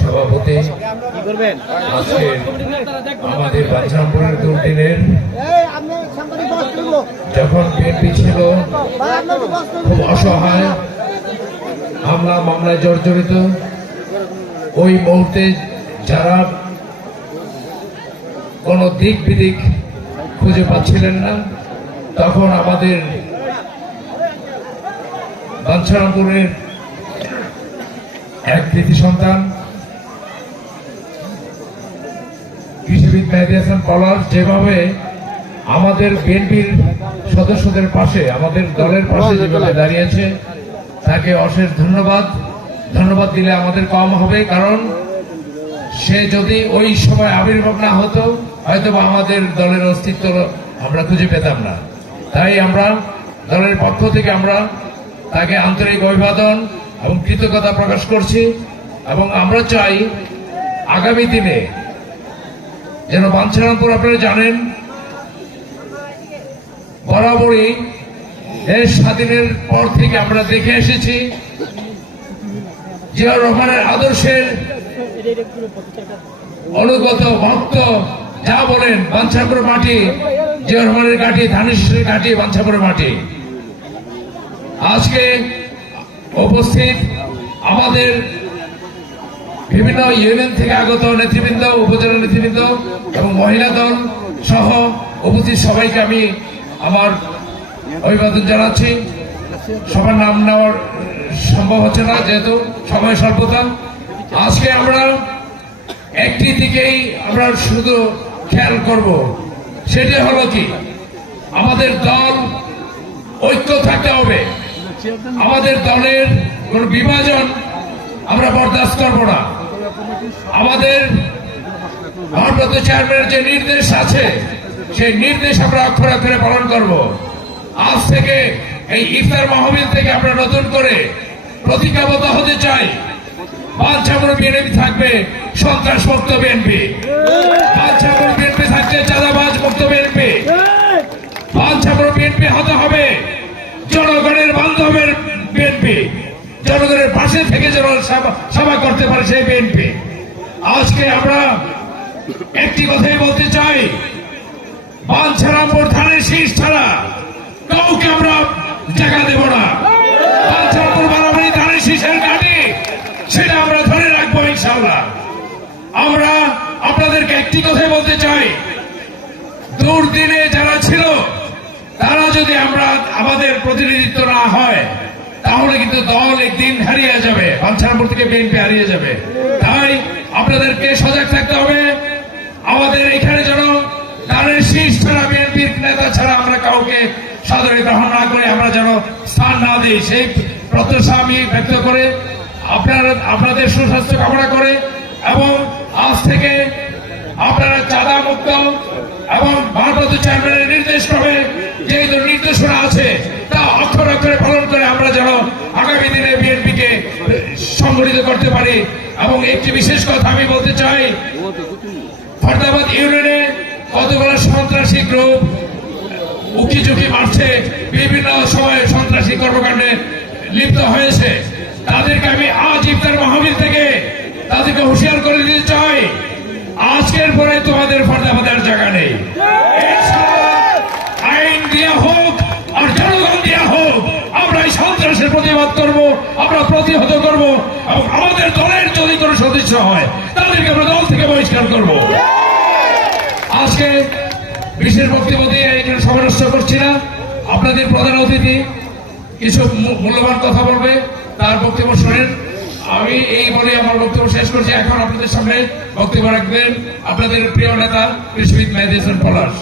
সভাপতি আমাদের দুর্দিনের যখন বিএনপি ছিল খুব অসহায় হামলা মামলায় জর্জরিত। ওই মুহূর্তে যারা কোনো দিক বিদিক খুঁজে পাচ্ছিলেন না তখন আমাদের বাঞ্ছারামপুরের এক কৃতি সন্তান, কৃষিবিদ মেহেদি হাসান পলাশ যেভাবে আমাদের বিএনপির সদস্যদের পাশে, আমাদের দলের পাশে যেভাবে দাঁড়িয়েছে, তাকে অশেষ ধন্যবাদ। ধন্যবাদ দিলে আমাদের কম হবে, কারণ সে যদি ওই সময় আবির্ভাব না হতো হয়তো আমাদের দলের অস্তিত্ব আমরা খুঁজে পেতাম না। তাই আমরা দলের পক্ষ থেকে আমরা তাকে আন্তরিক অভিবাদন এবং কৃতজ্ঞতা প্রকাশ করছি এবং আমরা চাই আগামী দিনে যেন বাঞ্ছারামপুর আপনারা জানেন, বরাবরই দেশ স্বাধীনের পর থেকে আমরা দেখে এসেছি জিয়া রহমানের আদর্শের অনুগত ভক্ত, যা বলেন বাঞ্ছাপুর মাটি জিয়া রহমানের ঘাটি ধানেশ্বরের ঘাটি বাঞ্ছাপুর মাটি। আজকে উপস্থিত আমাদের বিভিন্ন ইউনিয়ন থেকে আগত নেতৃবৃন্দ, উপজেলা নেতৃবৃন্দ এবং মহিলা দল সহ উপস্থিত সবাইকে আমি আমার অভিবাদন জানাচ্ছি। সবার নাম নেওয়ার সম্ভব হচ্ছে না, যেহেতু সময় স্বল্পতা। আজকে আমরা একটি দিকেই আমরা শুধু খেয়াল করব, সেটি হলো কি? আমাদের দল ঐক্য থাকতে হবে। আমাদের দলের কোন বিভাজন আমরা বরদাস্ত করব না। আমাদের ভারপ্রাপ্ত চেয়ারম্যানের যে নির্দেশ আছে, সেই নির্দেশ আমরা অক্ষর অক্ষরে পালন করব। আজ থেকে এই ইফতার মাহবিল থেকে আমরা নতুন করে প্রতিজ্ঞাবদ্ধ হতে চাই। বিএনপি থাকবে সন্ত্রাস মুক্ত বিএনপি। বিএনপি চাঁদাবাজ মুক্ত বিএনপি। বিএনপি হতে হবে জনগণের পাশে থেকে যেন করতে পারে সেই বিএনপি আজকে আমরা একটি কথাই বলতে চাই বাঞ্ছারামপুর ধানের শীষ ছাড়া কাউকে আমরা জায়গা দেব না। বাঞ্ছারামপুর বাড়াবাড়ি ধানের শীষের গাড়ি সেটা আমরা ধরে রাখব ইনশাল্লাহ আমরা আপনাদেরকে একটি কথাই বলতে চাই, দুর্দিনে যারা ছিল, তারা যদি আমরা আমাদের প্রতিনিধিত্ব না হয় তাহলে কিন্তু দল একদিন হারিয়ে যাবে। বাঞ্ছারামপুর থেকে বিএনপি হারিয়ে যাবে। তাই আপনাদেরকে সজাগ থাকতে হবে। আমাদের এখানে যেন ছাড়া বিএনপির নেতা ছাড়া আমরা কাউকে গ্রহণ না করে আমরা যেন স্থান না দিই। সেই প্রত্যাশা আমি ব্যক্ত করে আপনার, আপনাদের সুস্বাস্থ্য কামনা করে এবং আজ থেকে আপনারা চাঁদা মুক্ত এবং ভারপ্রাপ্ত চেয়ারম্যানের নির্দেশ ক্রমে যে নির্দেশনা আছে তা অক্ষর অক্ষরে পালন করে আমরা যেন আগামী দিনে বিএনপিকে সংগঠিত করতে পারি। এবং একটি বিশেষ কথা আমি বলতে চাই, ফরদাবাদ ইউনিয়নে কতগুলো সন্ত্রাসী গ্রুপ উকি ঝুঁকি মারছে, বিভিন্ন সময়ে সন্ত্রাসী কর্মকাণ্ডে লিপ্ত হয়েছে, তাদেরকে আমি আজ ইফতার মাহবিল থেকে তাদেরকে হুঁশিয়ার করে দিতে চাই। আজকের পরে তোমাদের ফরদাবাদের জায়গা নেই। তাদেরকে আমরা দল থেকে বহিষ্কার করব। আজকে বিশেষ বক্তব্য দিয়ে এখানে সমালোচ করছি না। আপনাদের প্রধান অতিথি কিছু মূল্যবান কথা বলবে, তার বক্তব্য শোনেন। আমি এই বলে আমার বক্তব্য শেষ করছি। এখন আপনাদের সামনে বক্তব্য রাখবেন আপনাদের প্রিয় নেতা কৃষিবিদ মেহেদি পলাশ।